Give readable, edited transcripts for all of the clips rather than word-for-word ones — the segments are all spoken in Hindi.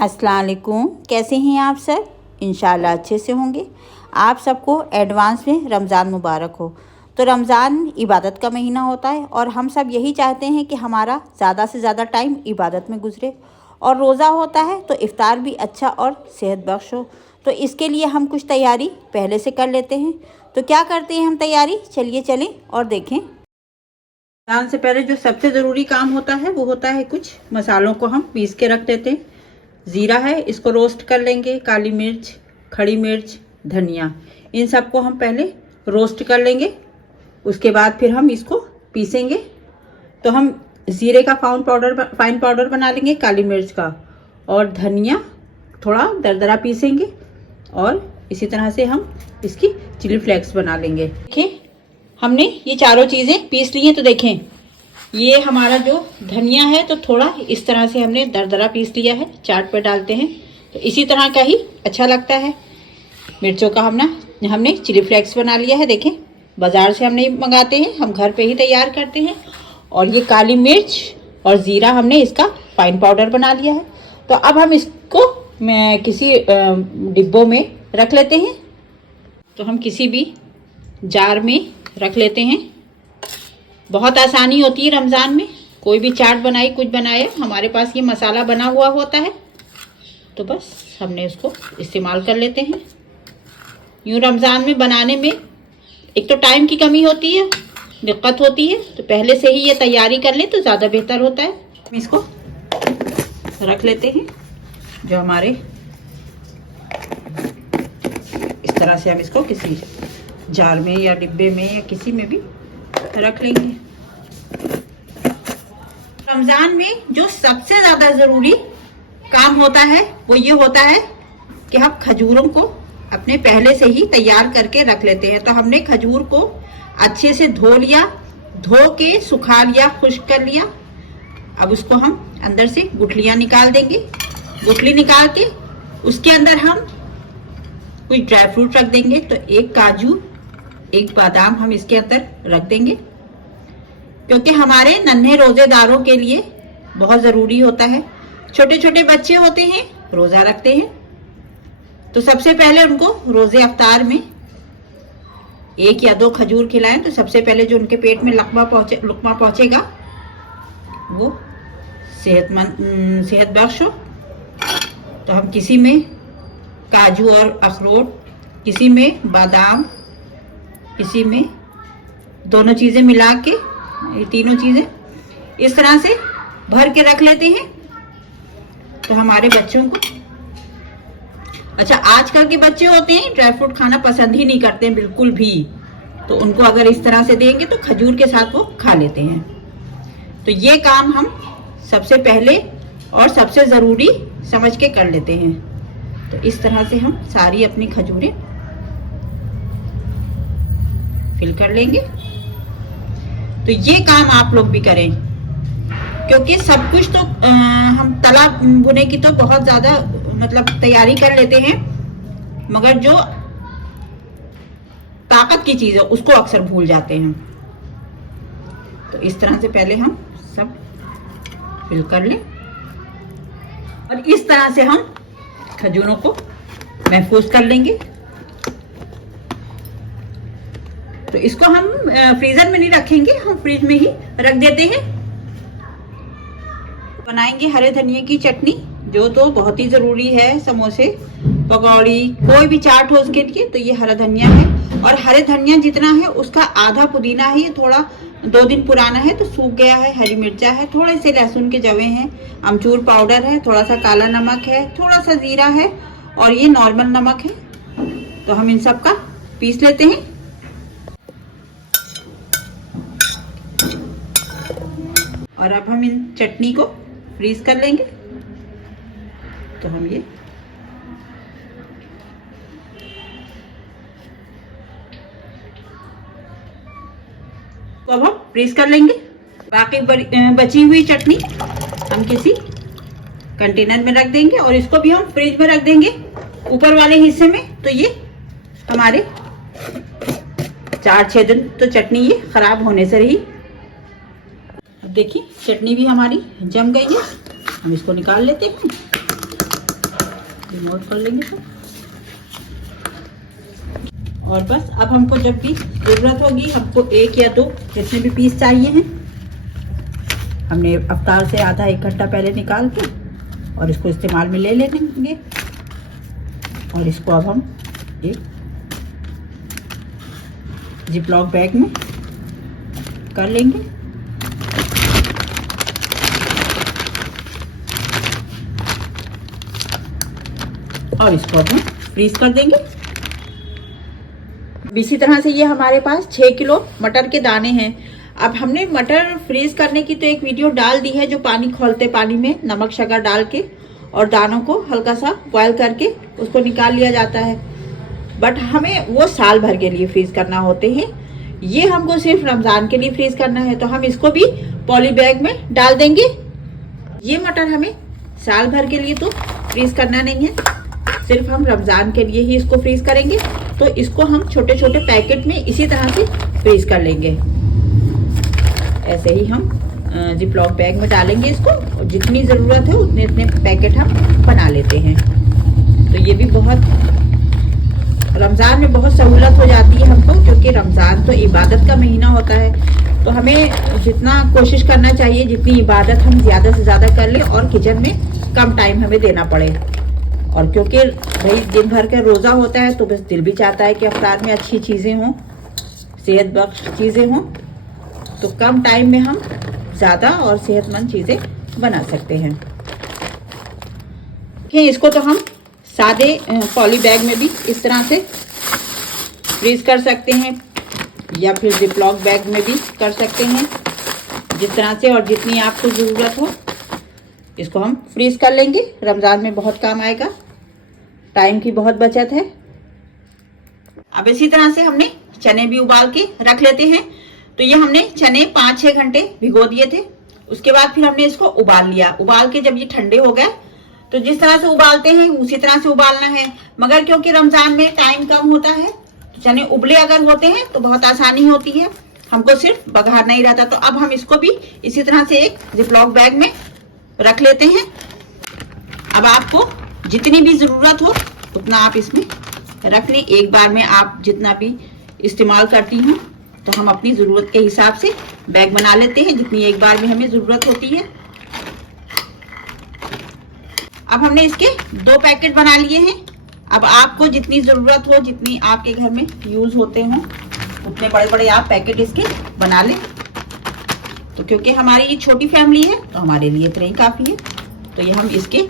अस्सलाम वालेकुम। कैसे हैं आप सब? इंशाल्लाह अच्छे से होंगे। आप सबको एडवांस में रमज़ान मुबारक हो। तो रमज़ान इबादत का महीना होता है और हम सब यही चाहते हैं कि हमारा ज़्यादा से ज़्यादा टाइम इबादत में गुजरे। और रोज़ा होता है तो इफ़्तार भी अच्छा और सेहत बख्श हो। तो इसके लिए हम कुछ तैयारी पहले से कर लेते हैं। तो क्या करते हैं हम तैयारी, चलिए चलें और देखें। रमज़ान से पहले जो सबसे ज़रूरी काम होता है वो होता है कुछ मसालों को हम पीस के रख देते हैं। ज़ीरा है, इसको रोस्ट कर लेंगे। काली मिर्च, खड़ी मिर्च, धनिया, इन सबको हम पहले रोस्ट कर लेंगे। उसके बाद फिर हम इसको पीसेंगे। तो हम ज़ीरे का फाइन पाउडर बना लेंगे, काली मिर्च का, और धनिया थोड़ा दरदरा पीसेंगे। और इसी तरह से हम इसकी चिली फ्लेक्स बना लेंगे। देखिए हमने ये चारों चीज़ें पीस ली हैं। तो देखें ये हमारा जो धनिया है तो थोड़ा इस तरह से हमने दरदरा पीस लिया है। चाट पर डालते हैं तो इसी तरह का ही अच्छा लगता है। मिर्चों का हमने चिली फ्लेक्स बना लिया है। देखें बाज़ार से हम नहीं मंगाते हैं, हम घर पे ही तैयार करते हैं। और ये काली मिर्च और ज़ीरा हमने इसका फाइन पाउडर बना लिया है। तो अब हम इसको किसी डिब्बों में रख लेते हैं। तो हम किसी भी जार में रख लेते हैं। बहुत आसानी होती है रमज़ान में। कोई भी चाट बनाई, कुछ बनाया, हमारे पास ये मसाला बना हुआ होता है तो बस हमने उसको इस्तेमाल कर लेते हैं। यूँ रमज़ान में बनाने में एक तो टाइम की कमी होती है, दिक्कत होती है, तो पहले से ही ये तैयारी कर लें तो ज़्यादा बेहतर होता है। हम इसको रख लेते हैं। जो हमारे इस तरह से हम इसको किसी जार में या डिब्बे में या किसी में भी रख लेंगे। रमज़ान में जो सबसे ज़्यादा ज़रूरी काम होता है वो ये होता है कि हम खजूरों को अपने पहले से ही तैयार करके रख लेते हैं। तो हमने खजूर को अच्छे से धो लिया, धो के सुखा लिया, खुश्क कर लिया। अब उसको हम अंदर से गुठलियाँ निकाल देंगे। गुठली निकाल के उसके अंदर हम कुछ ड्राई फ्रूट रख देंगे। तो एक काजू, एक बादाम हम इसके अंदर रख देंगे, क्योंकि हमारे नन्हे रोजेदारों के लिए बहुत ज़रूरी होता है। छोटे छोटे बच्चे होते हैं, रोज़ा रखते हैं, तो सबसे पहले उनको रोज़े अफ्तार में 1 या 2 खजूर खिलाएं तो सबसे पहले जो उनके पेट में लुकमा पहुंचेगा वो सेहत बख्श हो। तो हम किसी में काजू और अखरोट, किसी में बादाम, किसी में दोनों चीज़ें मिला के, ये तीनों चीज़ें इस तरह से भर के रख लेते हैं। तो हमारे बच्चों को, अच्छा आजकल के बच्चे होते हैं ड्राई फ्रूट खाना पसंद ही नहीं करते हैं बिल्कुल भी, तो उनको अगर इस तरह से देंगे तो खजूर के साथ वो खा लेते हैं। तो ये काम हम सबसे पहले और सबसे ज़रूरी समझ के कर लेते हैं। तो इस तरह से हम सारी अपनी खजूरें फिल कर लेंगे। तो ये काम आप लोग भी करें, क्योंकि सब कुछ तो हम तला भुने की तो बहुत ज़्यादा तैयारी कर लेते हैं, मगर जो ताकत की चीज़ है उसको अक्सर भूल जाते हैं। तो इस तरह से पहले हम सब फिल कर लें और इस तरह से हम खजूरों को महफूज कर लेंगे। तो इसको हम फ्रीजर में नहीं रखेंगे, हम फ्रिज में ही रख देते हैं। बनाएंगे हरे धनिया की चटनी, जो तो बहुत ही ज़रूरी है। समोसे, पकौड़ी, कोई भी चाट हो उसके लिए तो ये हरा धनिया है। और हरे धनिया जितना है उसका आधा पुदीना है, ये थोड़ा 2 दिन पुराना है तो सूख गया है। हरी मिर्चा है, थोड़े से लहसुन के जवे हैं, अमचूर पाउडर है, थोड़ा सा काला नमक है, थोड़ा सा ज़ीरा है और ये नॉर्मल नमक है। तो हम इन सब का पीस लेते हैं। और अब हम इन चटनी को फ्रीज कर लेंगे। तो हम ये तो अब हम फ्रीज कर लेंगे। बाकी बची हुई चटनी हम किसी कंटेनर में रख देंगे और इसको भी हम फ्रिज में रख देंगे ऊपर वाले हिस्से में। तो ये हमारे 4-6 दिन तो चटनी ये खराब होने से रही। देखिए चटनी भी हमारी जम गई है, हम इसको निकाल लेते हैं। रिमूव कर लेंगे सब। और बस अब हमको जब भी ज़रूरत होगी, हमको 1 या 2 जितने भी पीस चाहिए हैं, हमने अवतार से आधा 1 घंटा पहले निकाल के और इसको इस्तेमाल में ले लेंगे। और इसको अब हम एक जिपलॉक बैग में कर लेंगे। और इसको अब हम फ्रीज कर देंगे। इसी तरह से ये हमारे पास 6 किलो मटर के दाने हैं। अब हमने मटर फ्रीज करने की तो एक वीडियो डाल दी है, जो पानी खौलते पानी में नमक शक्कर डाल के और दानों को हल्का सा बॉयल करके उसको निकाल लिया जाता है। बट हमें वो साल भर के लिए फ्रीज करना होते हैं, ये हमको सिर्फ रमज़ान के लिए फ्रीज करना है। तो हम इसको भी पॉली बैग में डाल देंगे। ये मटर हमें साल भर के लिए तो फ्रीज करना नहीं है, सिर्फ हम रमज़ान के लिए ही इसको फ्रीज करेंगे। तो इसको हम छोटे छोटे पैकेट में इसी तरह से फ्रीज कर लेंगे। ऐसे ही हम जिपलॉक बैग में डालेंगे इसको, और जितनी ज़रूरत है उतने इतने पैकेट हम बना लेते हैं। तो ये भी बहुत रमज़ान में बहुत सहूलत हो जाती है हमको, क्योंकि रमज़ान तो इबादत का महीना होता है। तो हमें जितना कोशिश करना चाहिए, जितनी इबादत हम ज़्यादा से ज़्यादा कर लें और किचन में कम टाइम हमें देना पड़े। और क्योंकि भाई दिन भर का रोज़ा होता है, तो बस दिल भी चाहता है कि अफ्तार में अच्छी चीज़ें हों, सेहत बख्श चीज़ें हों। तो कम टाइम में हम ज़्यादा और सेहतमंद चीज़ें बना सकते हैं। इसको तो हम सादे पॉली बैग में भी इस तरह से फ्रीज कर सकते हैं, या फिर जिपलॉक बैग में भी कर सकते हैं, जिस तरह से और जितनी आपको ज़रूरत हो इसको हम फ्रीज कर लेंगे। रमज़ान में बहुत काम आएगा, टाइम की बहुत बचत है। अब इसी तरह से हमने चने भी उबाल के रख लेते हैं। तो ये हमने चने 5-6 घंटे भिगो दिए थे। उसके बाद फिर हमने इसको उबाल लिया। उबाल के जब ये ठंडे हो गए, तो जिस तरह से उबालते हैं उसी तरह से उबालना है। मगर क्योंकि रमज़ान में टाइम कम होता है, तो चने उबले अगर होते हैं तो बहुत आसानी होती है, हमको सिर्फ बघार नहीं रहता। तो अब हम इसको भी इसी तरह से एक जिपलॉक बैग में रख लेते हैं। अब आपको जितनी भी ज़रूरत हो उतना आप इसमें रख लें। एक बार में आप जितना भी इस्तेमाल करती हूँ, तो हम अपनी ज़रूरत के हिसाब से बैग बना लेते हैं, जितनी एक बार में हमें ज़रूरत होती है। अब हमने इसके 2 पैकेट बना लिए हैं। अब आपको जितनी ज़रूरत हो, जितनी आपके घर में यूज़ होते हों, उतने बड़े बड़े आप पैकेट इसके बना लें। तो क्योंकि हमारी ये छोटी फैमिली है, तो हमारे लिए इतना ही काफ़ी है। तो ये हम इसके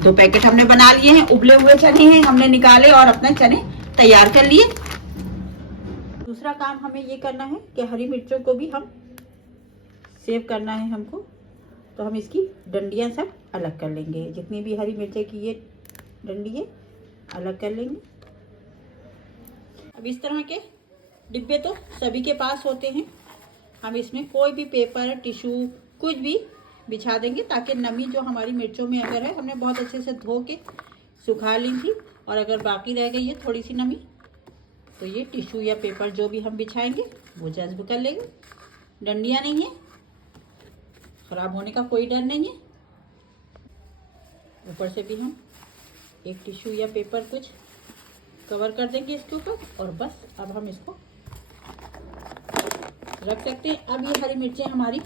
2 पैकेट हमने बना लिए हैं। उबले हुए चने हैं, हमने निकाले और अपने चने तैयार कर लिए। दूसरा काम हमें ये करना है कि हरी मिर्चों को भी हम सेव करना है हमको। तो हम इसकी डंडियाँ सब अलग कर लेंगे। जितनी भी हरी मिर्ची की ये डंडी है, अलग कर लेंगे। अब इस तरह के डिब्बे तो सभी के पास होते हैं। हम इसमें कोई भी पेपर, टिश्यू, कुछ भी बिछा देंगे, ताकि नमी जो हमारी मिर्चों में अगर है, हमने बहुत अच्छे से धो के सुखा ली थी, और अगर बाकी रह गई है थोड़ी सी नमी, तो ये टिश्यू या पेपर जो भी हम बिछाएंगे वो जज्ब कर लेंगे। डंडियाँ नहीं है, ख़राब होने का कोई डर नहीं है। ऊपर से भी हम एक टिश्यू या पेपर कुछ कवर कर देंगे इसके ऊपर, और बस अब हम इसको रख सकते हैं। अब ये हरी मिर्चें हमारी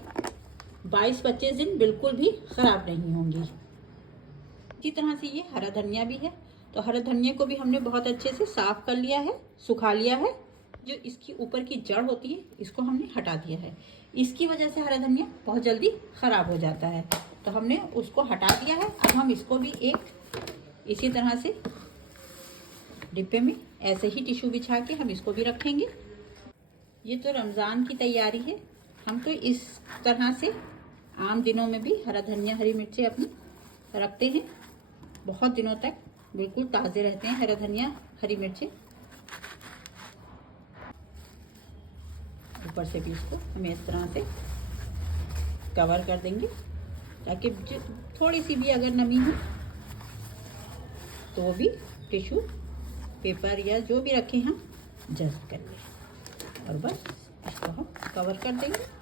22-25 दिन बिल्कुल भी ख़राब नहीं होंगी। इसी तरह से ये हरा धनिया भी है। तो हरा धनिया को भी हमने बहुत अच्छे से साफ़ कर लिया है, सुखा लिया है। जो इसकी ऊपर की जड़ होती है, इसको हमने हटा दिया है। इसकी वजह से हरा धनिया बहुत जल्दी ख़राब हो जाता है, तो हमने उसको हटा दिया है। अब हम इसको भी एक इसी तरह से डिब्बे में ऐसे ही टिश्यू बिछा के हम इसको भी रखेंगे। ये तो रमज़ान की तैयारी है। हम तो इस तरह से आम दिनों में भी हरा धनिया, हरी मिर्ची अपनी रखते हैं। बहुत दिनों तक बिल्कुल ताज़े रहते हैं हरा धनिया, हरी मिर्ची। ऊपर से भी इसको हम इस तरह से कवर कर देंगे, ताकि थोड़ी सी भी अगर नमी हो तो वो भी टिश्यू, पेपर या जो भी रखें हम जज्ब कर लें, और बस इसको हम कवर कर देंगे।